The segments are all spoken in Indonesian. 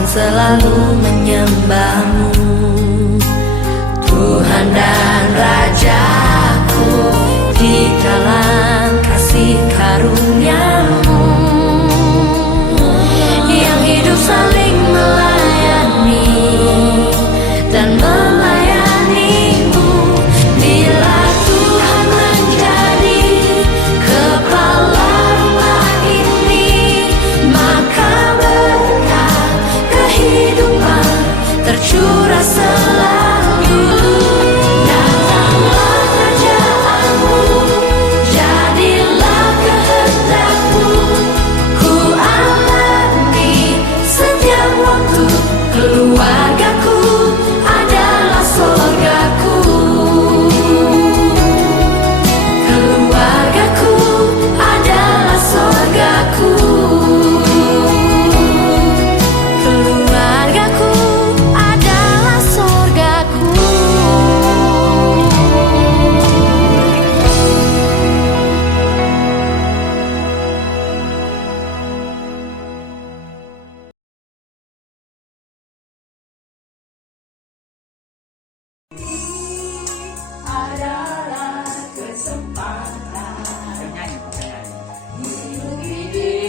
akan selalu menyembahmu, Tuhan dan Rajaku, di dalam kasih karuniamu yang hidup saling melayani dan melayanimu. Bila Tuhan menjadi kepala rumah ini, maka berkat kehidupan tercurah selalu. Datanglah kerajaanmu, jadilah kehendakmu, ku alami setiap waktu. Keluargaku adalah surgaku, keluargaku adalah surgaku, keluargaku adalah surgaku. Adalah kesempatan hidup ini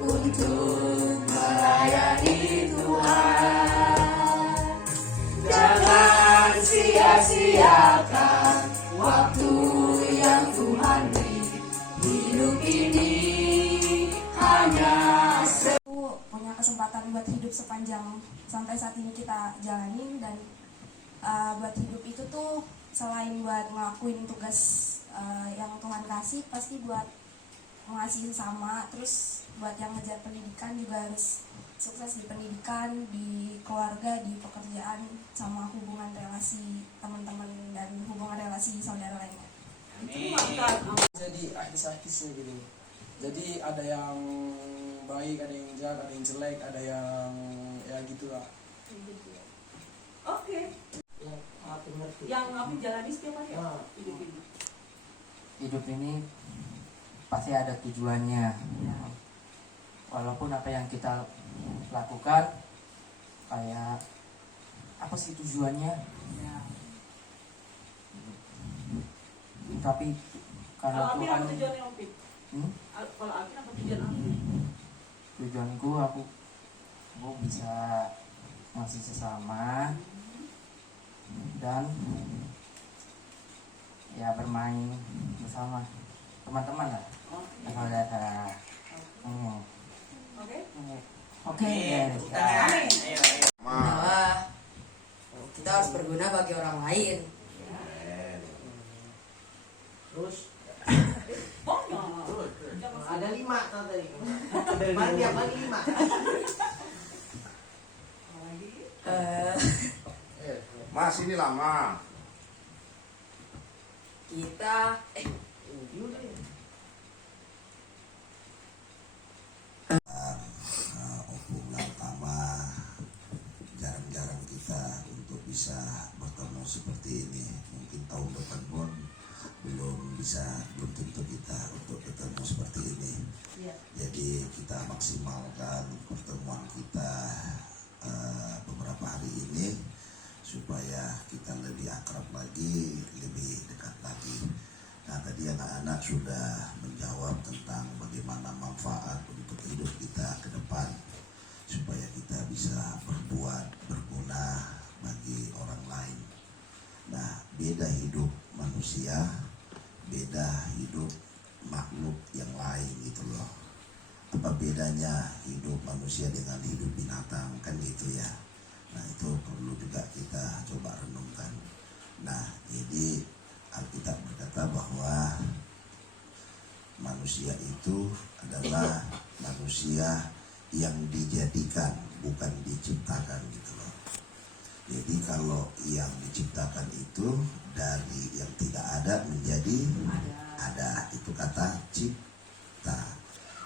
untuk melayani Tuhan. Jangan sia-siakan waktu yang Tuhan beri. Hidup ini hanya punya kesempatan buat hidup sepanjang sampai saat ini kita jalanin. Dan buat hidup itu tuh selain buat ngelakuin tugas yang Tuhan kasih, pasti buat mengasihi sesama. Terus buat yang ngejar pendidikan juga harus sukses di pendidikan, di keluarga, di pekerjaan, sama hubungan relasi teman-teman dan hubungan relasi saudara lainnya. Jadi artis-artisnya gitu. Jadi ada yang baik, ada yang jahat, ada yang jelek, ada yang ya gitulah. Oke. Yang Abi jalani setiap hari ya? Hidup ini pasti ada tujuannya. Walaupun apa yang kita lakukan kayak apa sih tujuannya? Tapi karena Kalau Abi Tuhan, apa tujuannya Abi? Kalau Abi apa tujuan Abi? tujuanku aku bisa ngasih sesama dan ya bermain bersama teman-teman lah. Saudara. Oke. Bahwa kita harus berguna bagi orang lain. Terus Ada 5 tadi. Tiap hari 5. Mas, ini lama. Kita bulan pertama jarang-jarang kita untuk bisa bertemu seperti ini. Mungkin tahun depan pun belum tentu kita untuk ketemu seperti ini. Jadi kita maksimalkan pertemuan kita beberapa hari ini supaya kita lebih akrab lagi, lebih dekat lagi. Nah, tadi anak-anak sudah menjawab tentang bagaimana manfaat untuk hidup kita ke depan supaya kita bisa berbuat berguna bagi orang lain. Nah, beda hidup manusia, beda hidup makhluk yang lain gitu loh. Apa bedanya hidup manusia dengan hidup binatang, kan gitu ya. Nah, itu perlu juga kita coba renungkan. Nah, jadi Alkitab berkata bahwa manusia itu adalah manusia yang dijadikan, bukan diciptakan gitu loh. Jadi kalau yang diciptakan itu dari yang tidak ada menjadi ada, itu kata cipta.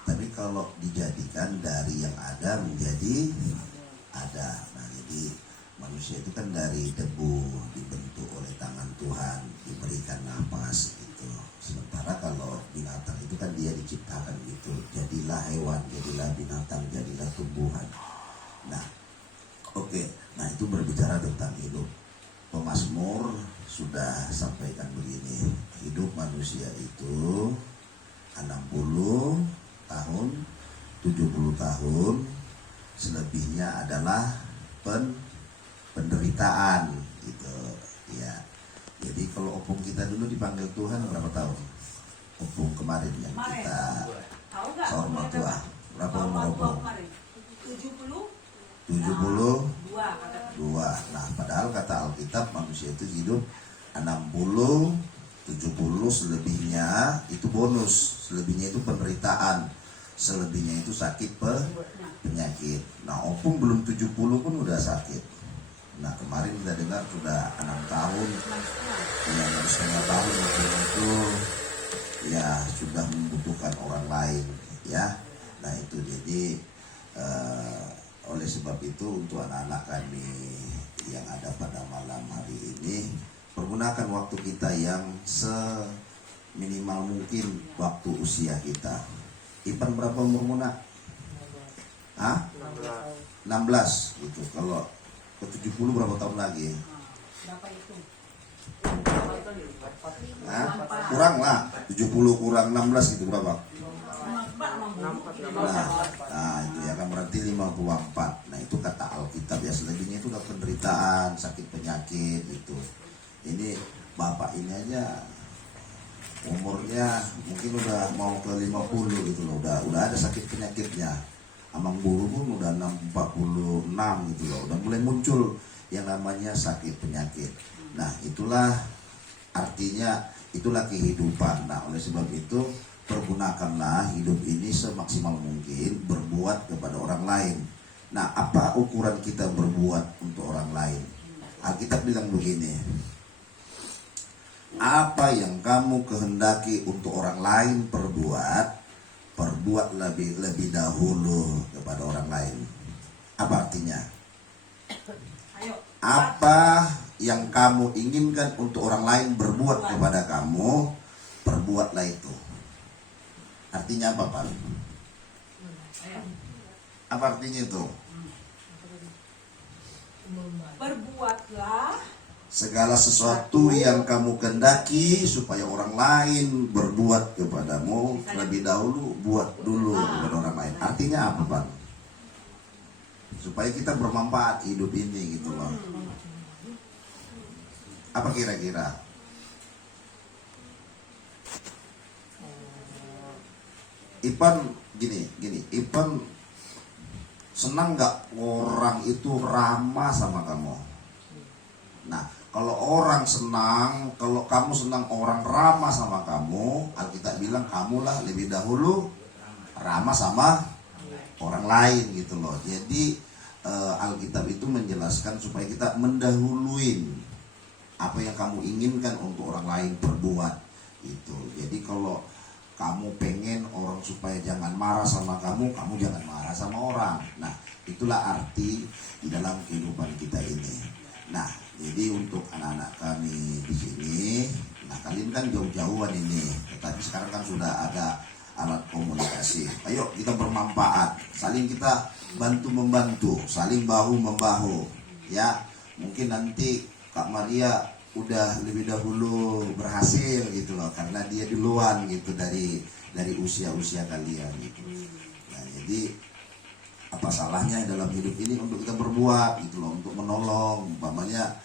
Tapi kalau dijadikan dari yang ada menjadi ada. Nah, jadi manusia itu kan dari debu, dibentuk oleh tangan Tuhan, diberikan nafas gitu. Sementara kalau binatang itu kan dia diciptakan gitu, jadilah hewan, jadilah binatang, jadilah tumbuhan. Nah, berbicara tentang hidup. Pemazmur sudah sampaikan begini, hidup manusia itu 60 tahun, 70 tahun, selebihnya adalah penderitaan gitu ya. Jadi kalau opung kita dulu dipanggil Tuhan berapa tahun? Opung kemarin yang kita Tahu nggak? seorang tua. Berapa umur opung? 72 72. Nah, padahal kata Alkitab manusia itu hidup 60, 70, selebihnya itu bonus, selebihnya itu penderitaan, selebihnya itu sakit penyakit. Nah, opung belum 70 pun udah sakit. Nah, kemarin kita dengar sudah 6 tahun, ya 6,5 tahun opung itu ya sudah membutuhkan orang lain ya. Nah, itu jadi oleh sebab itu untuk anak-anak kami yang ada pada malam hari ini, pergunakan waktu kita yang seminimal mungkin waktu usia kita. Ipan berapa umur Muna? 16 gitu. Kalau ke 70 berapa tahun lagi? berapa itu? Kurang lah, 70 kurang 16 gitu berapa? Nah itu ya kan berarti 54. Nah itu kata Alkitab ya, selebihnya itu udah penderitaan, sakit penyakit itu. Ini bapak ini aja umurnya mungkin udah mau ke 50 gitu loh, udah ada sakit penyakitnya. Amang buru pun udah 46 gitu loh, udah mulai muncul yang namanya sakit penyakit. Nah itulah artinya, itulah kehidupan. Nah oleh sebab itu pergunakanlah hidup ini semaksimal mungkin berbuat kepada orang lain. Nah, apa ukuran kita berbuat untuk orang lain? Alkitab bilang begini, apa yang kamu kehendaki untuk orang lain perbuat lebih dahulu kepada orang lain. Apa artinya? Apa yang kamu inginkan untuk orang lain berbuat kepada kamu, perbuatlah itu. Artinya apa, Pak? Apa artinya itu? Berbuatlah Segala sesuatu yang kamu kehendaki supaya orang lain berbuat kepadamu, lebih dahulu buat dulu kepada orang lain. Artinya apa, Pak? Supaya kita bermanfaat hidup ini gitu loh. Apa kira-kira? Ipan gini, Ipan senang nggak orang itu ramah sama kamu? Nah, kalau orang senang, kalau kamu senang orang ramah sama kamu, Alkitab bilang kamulah lebih dahulu ramah sama orang lain gitu loh. Jadi Alkitab itu menjelaskan supaya kita mendahuluin apa yang kamu inginkan untuk orang lain perbuat itu. Jadi kalau kamu pengen orang supaya jangan marah sama kamu jangan marah sama orang. Nah, itulah arti di dalam kehidupan kita ini. Nah, jadi untuk anak-anak kami di sini, nah kalian kan jauh-jauhan ini, tetapi sekarang kan sudah ada alat komunikasi. Ayo kita bermanfaat, saling kita bantu-membantu, saling bahu-membahu. Ya, mungkin nanti Kak Maria udah lebih dahulu berhasil gitu loh, karena dia duluan gitu dari usia-usia kalian gitu. Nah, jadi apa salahnya dalam hidup ini untuk kita berbuat gitu loh, untuk menolong. Umpamanya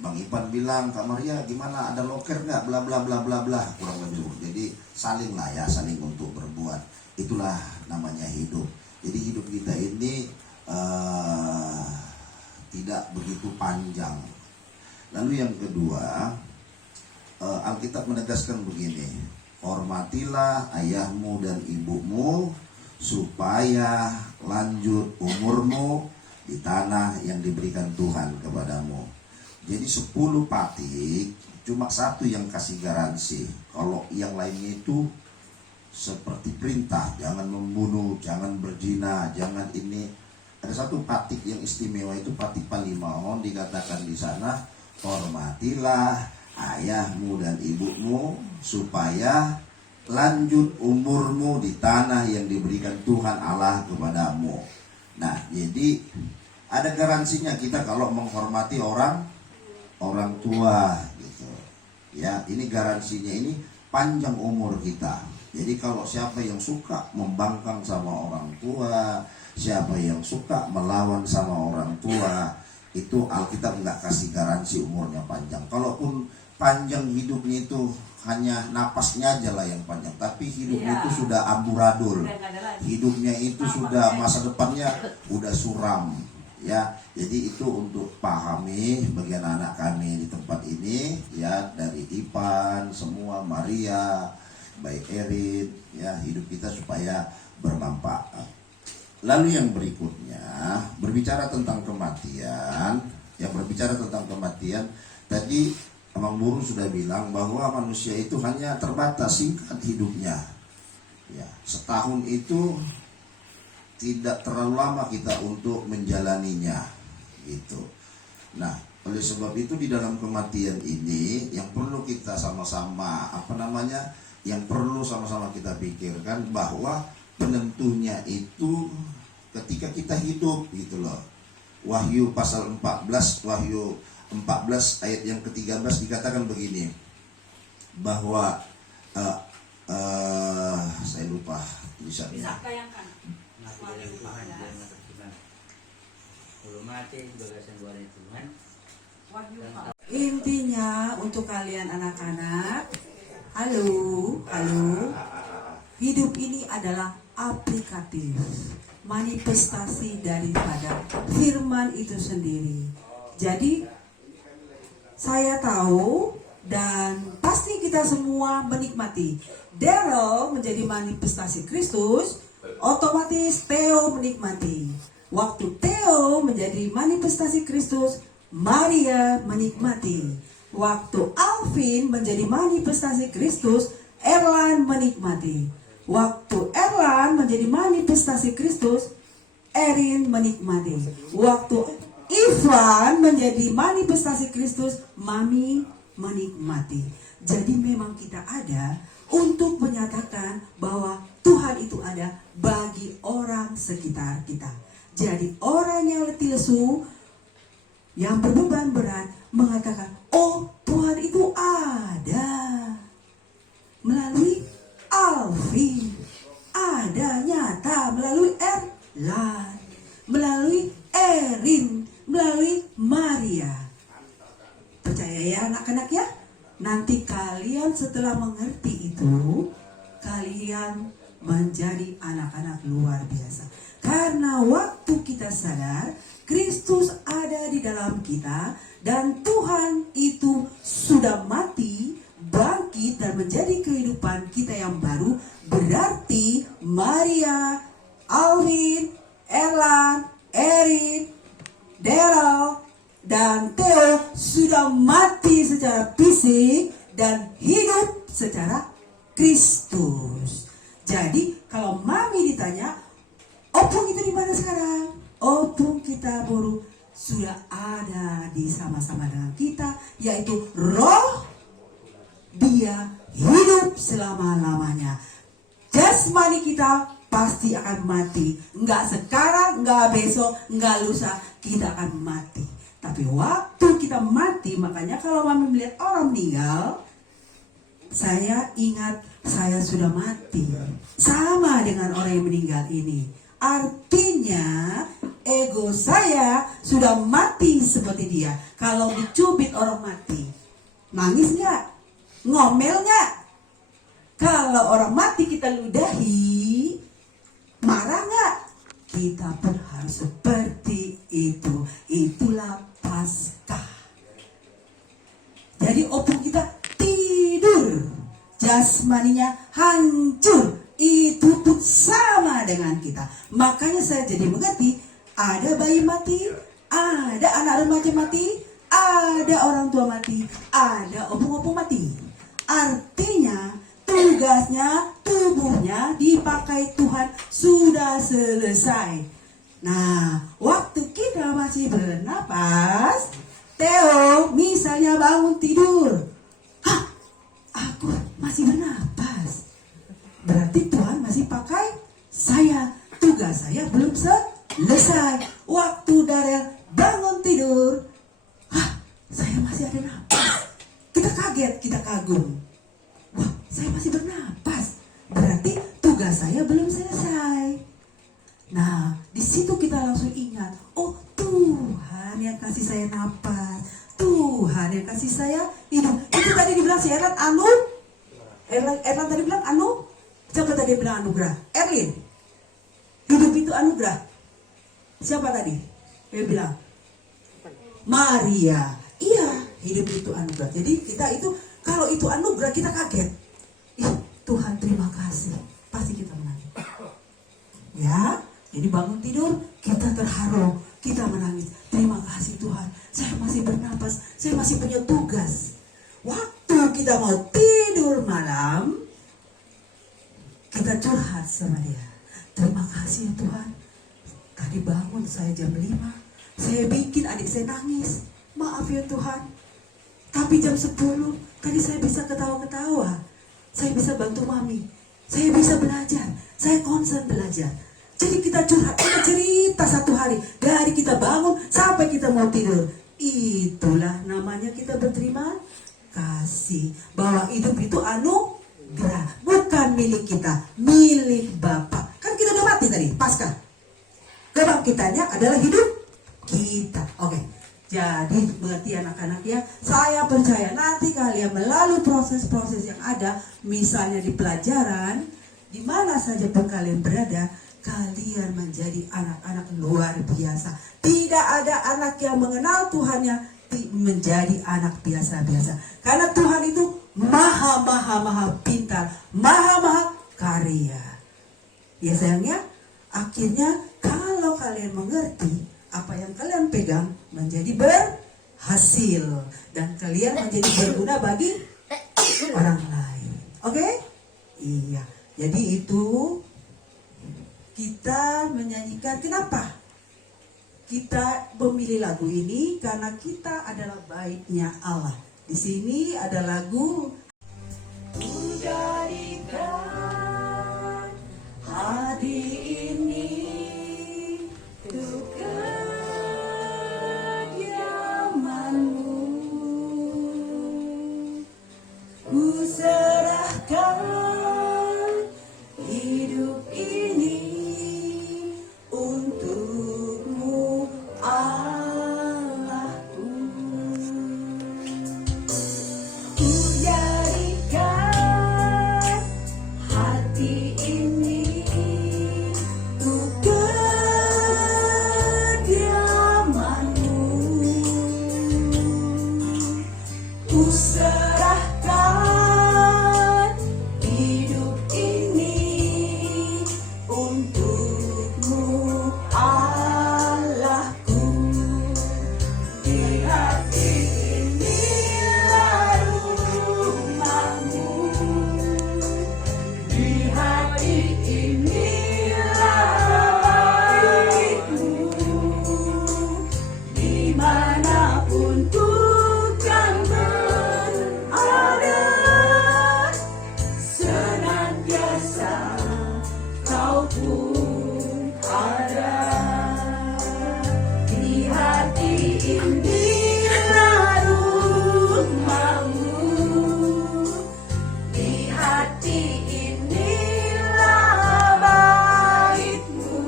Bang Ipan bilang, Kak Maria gimana, ada loker nggak, bla bla bla bla bla, kurang lebih. Jadi saling lah ya, saling untuk berbuat. Itulah namanya hidup. Jadi hidup kita ini tidak begitu panjang. Lalu yang kedua, Alkitab menegaskan begini, hormatilah ayahmu dan ibumu supaya lanjut umurmu di tanah yang diberikan Tuhan kepadamu. Jadi 10 patik, cuma satu yang kasih garansi. Kalau yang lainnya itu seperti perintah, jangan membunuh, jangan berzina, jangan ini. Ada satu patik yang istimewa, itu patik Palimahon, dikatakan di sana, hormatilah ayahmu dan ibumu supaya lanjut umurmu di tanah yang diberikan Tuhan Allah kepadamu. Nah, jadi ada garansinya kita kalau menghormati orang tua gitu. Ya, ini garansinya ini panjang umur kita. Jadi kalau siapa yang suka membangkang sama orang tua, siapa yang suka melawan sama orang tua, itu Alkitab nggak kasih garansi umurnya panjang. Kalaupun panjang hidupnya itu hanya napasnya aja lah yang panjang, tapi hidupnya Iya. itu sudah amburadul. Udah nggak ada lagi. Hidupnya itu sudah masa depannya udah suram. Ya, jadi itu untuk pahami bagi anak-anak kami di tempat ini ya, dari Ipan, semua Maria, baik Erin, ya hidup kita supaya bermanfaat. Lalu yang berikutnya berbicara tentang kematian, tadi Abang Buru sudah bilang bahwa manusia itu hanya terbatas, singkat hidupnya. Ya, setahun itu tidak terlalu lama kita untuk menjalaninya gitu. Nah, oleh sebab itu di dalam kematian ini yang perlu kita sama-sama yang perlu sama-sama kita pikirkan bahwa penentunya itu ketika kita hidup gitu loh. Wahyu pasal 14 ayat yang ke-13 dikatakan begini, bahwa saya lupa tulisannya. Bisa bayangkan. Intinya untuk kalian anak-anak, halo, hidup ini adalah aplikatif, manifestasi daripada firman itu sendiri. Jadi saya tahu dan pasti kita semua menikmati. Daryl menjadi manifestasi Kristus, otomatis Theo menikmati. Waktu Theo menjadi manifestasi Kristus, Maria menikmati. Waktu Alvin menjadi manifestasi Kristus, Erlan menikmati. Waktu Erlan menjadi manifestasi Kristus, Erin menikmati. Waktu Ivan menjadi manifestasi Kristus, Mami menikmati. Jadi memang kita ada untuk menyatakan bahwa Tuhan itu ada bagi orang sekitar kita. Jadi orang yang letih lesu, yang berbeban berat, mengatakan, oh Tuhan itu ada. Melalui Alvin, ada nyata melalui Erlan, melalui Erin, melalui Maria. Percaya ya anak-anak ya? Nanti kalian setelah mengerti itu, kalian menjadi anak-anak luar biasa. Karena waktu kita sadar, Kristus ada di dalam kita, dan Tuhan itu sudah mati, bangkit, dan menjadi kehidupan kita yang baru. Berarti Maria, Alvin, Erlan, Erin, Daryl, dan Theo sudah mati secara fisik dan hidup secara Kristus. Jadi kalau Mami ditanya, Opung itu di mana sekarang? Opung kita baru sudah ada di sama-sama dengan kita, yaitu Roh. Dia hidup selama-lamanya. Jasmani kita pasti akan mati. Enggak sekarang, enggak besok, enggak lusa, kita akan mati. Tapi waktu kita mati, makanya kalau Mami melihat orang meninggal, saya ingat saya sudah mati. Sama dengan orang yang meninggal ini. Artinya ego saya sudah mati seperti dia. Kalau dicubit orang mati, nangis nggak? Ngomel nggak? Kalau orang mati kita ludahi, marah nggak? Kita pun harus seperti itu. Itulah Paskah. Jadi opung kita tidur, jasmaninya hancur. Itu pun sama dengan kita. Makanya saya jadi mengerti, ada bayi mati, ada anak remaja mati, ada orang tua mati, ada opung-opung mati. Artinya tugasnya, tubuhnya dipakai Tuhan sudah selesai. Nah, waktu kita masih bernapas, Theo misalnya bangun tidur, hah, aku masih bernapas. Berarti Tuhan masih pakai saya. Tugas saya belum selesai. waktu Darel bangun tidur, saya masih ada napas. Kita kaget, kita kagum. Wah, saya masih bernapas. Berarti tugas saya belum selesai. Nah, di situ kita langsung ingat, oh Tuhan yang kasih saya napas, Tuhan yang kasih saya hidup. Itu tadi dibilang si Erlan Erlan tadi bilang siapa tadi bilang anugerah? Erlin. Hidup itu anugerah. Siapa tadi? Dia bilang Maria. Iya, hidup itu anugerah. Jadi kita itu, kalau itu anugerah kita kaget. Ih, Tuhan terima kasih. Pasti kita menangis. Ya, jadi bangun tidur kita terharu, kita menangis. Terima kasih Tuhan, saya masih bernapas, saya masih punya tugas. Waktu kita mau tidur malam, kita curhat sama dia. Terima kasih ya Tuhan, tadi bangun saya jam 5, saya bikin adik saya nangis. Maaf ya Tuhan, tapi jam 10 tadi saya bisa ketawa-ketawa, saya bisa bantu mami, saya bisa belajar, saya konsen belajar. Jadi kita curhat, kita cerita satu hari, dari kita bangun sampai kita mau tidur. Itulah namanya kita berterima kasih, bahwa hidup itu anugerah, bukan milik kita, milik Bapa. Kan kita udah mati tadi, pasca. Kebangkitannya adalah hidup kita. Oke. Jadi berarti anak-anak ya, saya percaya nanti kalian melalui proses-proses yang ada, misalnya di pelajaran, di mana saja pun kalian berada, kalian menjadi anak-anak luar biasa. Tidak ada anak yang mengenal Tuhannya menjadi anak biasa-biasa. Karena Tuhan itu maha pintar, maha karya. Ya sayangnya, akhirnya kalau kalian mengerti, apa yang kalian pegang menjadi berhasil. Dan kalian menjadi berguna bagi orang lain. Oke? Iya. Jadi itu kita menyanyikan. Kenapa? Kita memilih lagu ini karena kita adalah baiknya Allah. Di sini ada lagu Jadikan hati ini untuk kediamanmu, ku serahkan hidup ini untukmu Allahku. Ku jadikan hati ini untuk kediamanmu, ku serahkan hidup ini untukmu Allahku. Di hati inilah rumahmu, di hati inilah baitmu, dimanapun Tuhan berada, senantiasa kau pun ada. Di hati inilah rumahmu, di hati inilah baitmu,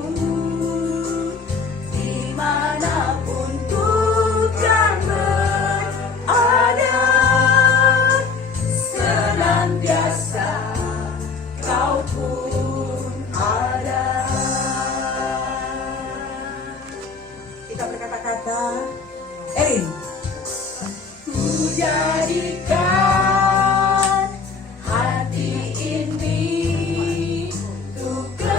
dimanapun Tuhan berada, senantiasa kau pun ada. Kita berkata-kata, Erin. Ku jadikan hati ini untuk kediamanmu.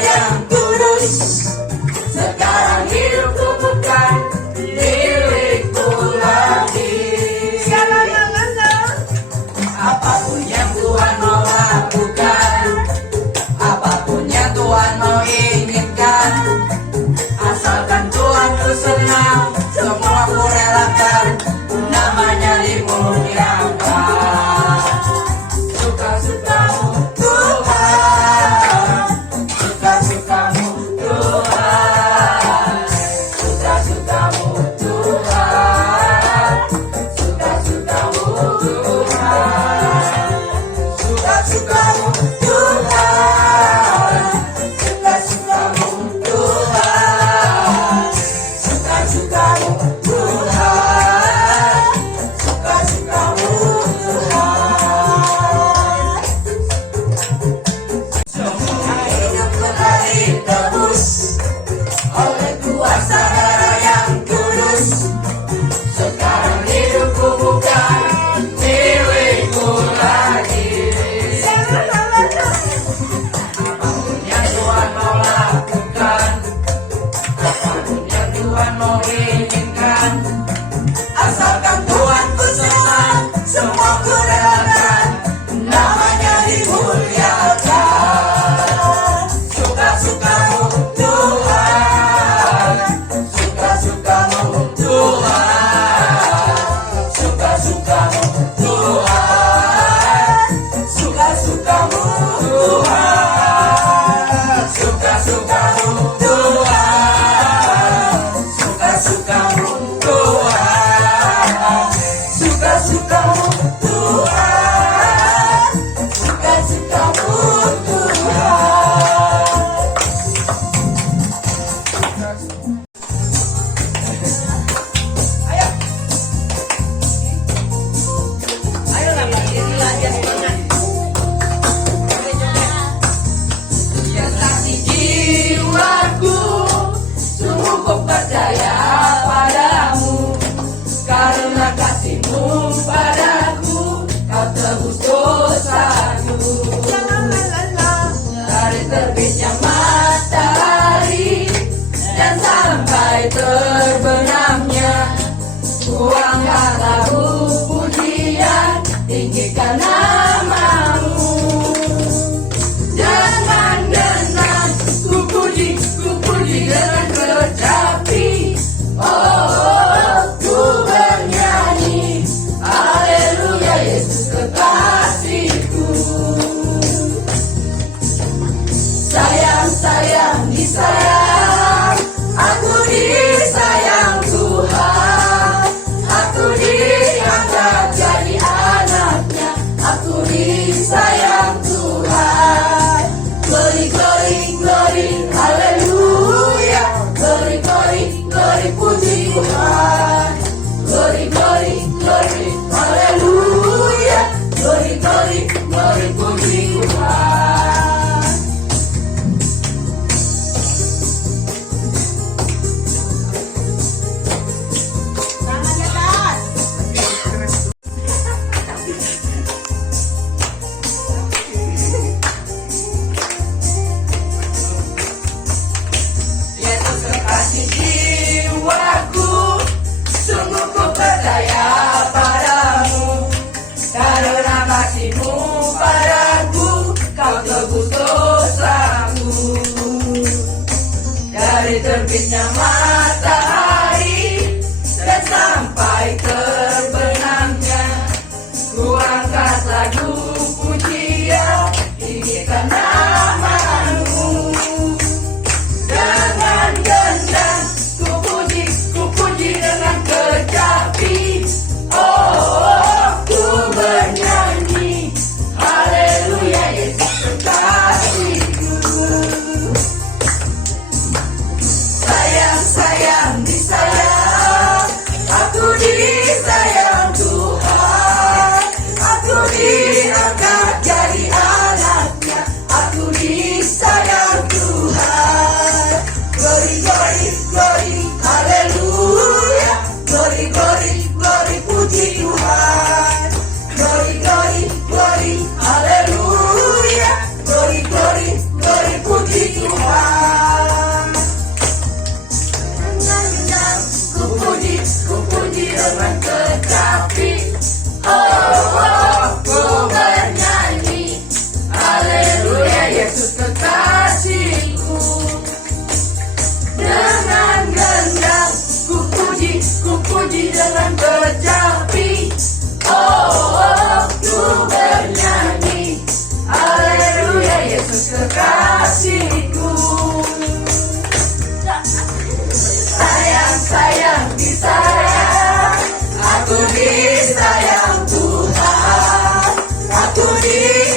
yang kudus. Sekarang hidupku bukan milikku lagi. Apapun yang Tuhan mau lakukan, apapun yang Tuhan mau inginkan, asalkan Tuhan ku senang, semua ku relakan, namanya dimuliakan. Suka-sukamu Tuhan, suka-sukamu Tuhan, suka-sukamu Tuhan, suka-sukamu Tuhan, suka-sukamu Tuhan, suka-sukamu Tuhan, suka-sukamu Tuhan, suka-sukamu Tuhan. Hidupku telah ditebus oleh kuasa darah yang kudus. Sekarang hidupku bukan milikku lagi. Apapun yang Tuhan mau lakukan, apapun yang Tuhan mau inginkan, asalkan Tuhan ku senang, semua ku relakan, namanya dimuliakan. Suka-sukamu Tuhan, suka-sukamu Tuhan, suka-sukamu Tuhan, suka-sukamu Tuhan, suka-sukamu Tuhan, suka-sukamu Tuhan, suka-sukamu Tuhan, suka-sukamu Tuhan. Kasih jiwaku, sungguh ku percaya padamu, karena kasih-Mu padaku, Kau tebus dosaku. Dari terbitnya matahari dan sampai terbenamnya, ku angkat lagu pujian, tinggikan nama-Mu. Jangan genang, ku puji dengan kecapi. Oh, ku bernyanyi, haleluya Yesus kekasihku. Sayang, sayang, disayang, aku disayang Tuhan. Aku diangkat jadi anaknya, aku disayang Tuhan. Glory, glory, glory, haleluya. Glory, glory, glory, puji Tuhan. Glory, glory, glory, haleluya. Glory, glory, glory, puji Tuhan. Yesus kekasih jiwaku, sungguh ku percaya padamu, karena kasih-Mu padaku, Kau tebus dosaku. Dari terbitnya matahari dan sampai terbenamnya, ku angkat lagu pujian, tinggikan nama-Mu. Dengan gendang, ku puji dengan kecapi. Oh, ku bernyanyi, haleluya Yesus kekasihku. Sayang, sayang, Yesus kekasihku. Sayang, sayang, disayang, aku disayang Tuhan, aku disayang.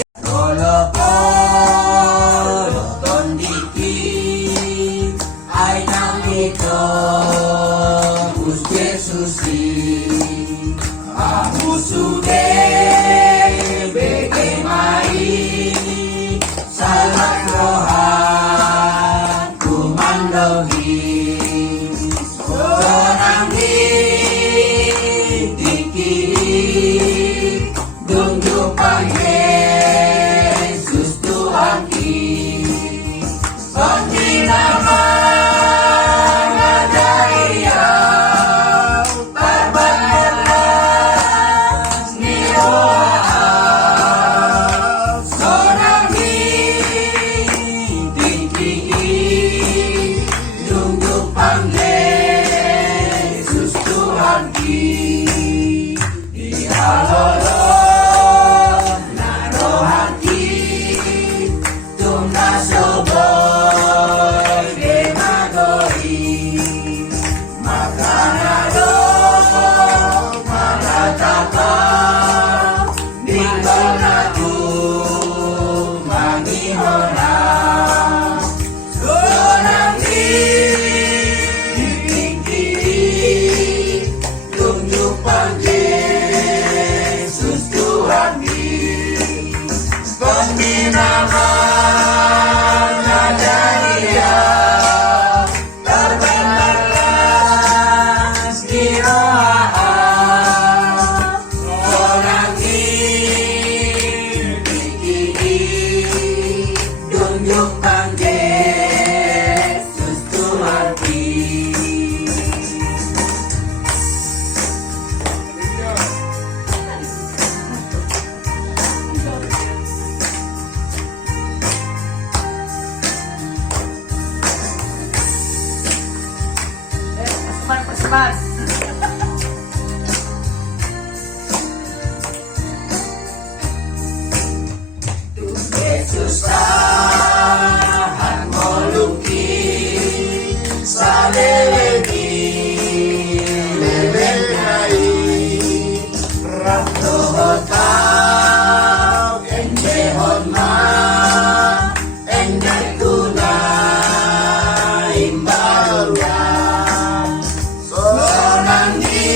Yesus tahan molungki saleleki lebenai rato hotau ende honma ende kuna imbaura sonangi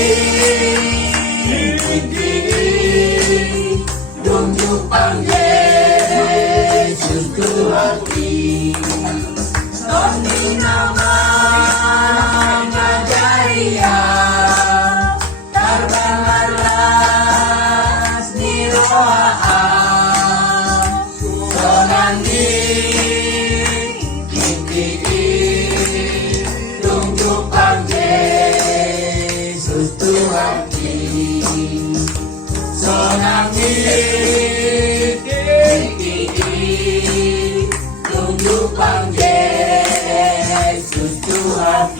dunjuk panggil hati Tony namanya jaya terbalas di roa sonangi kiki tunjuk panggil Yesus Tuhan sonangi Yesus Tuhan.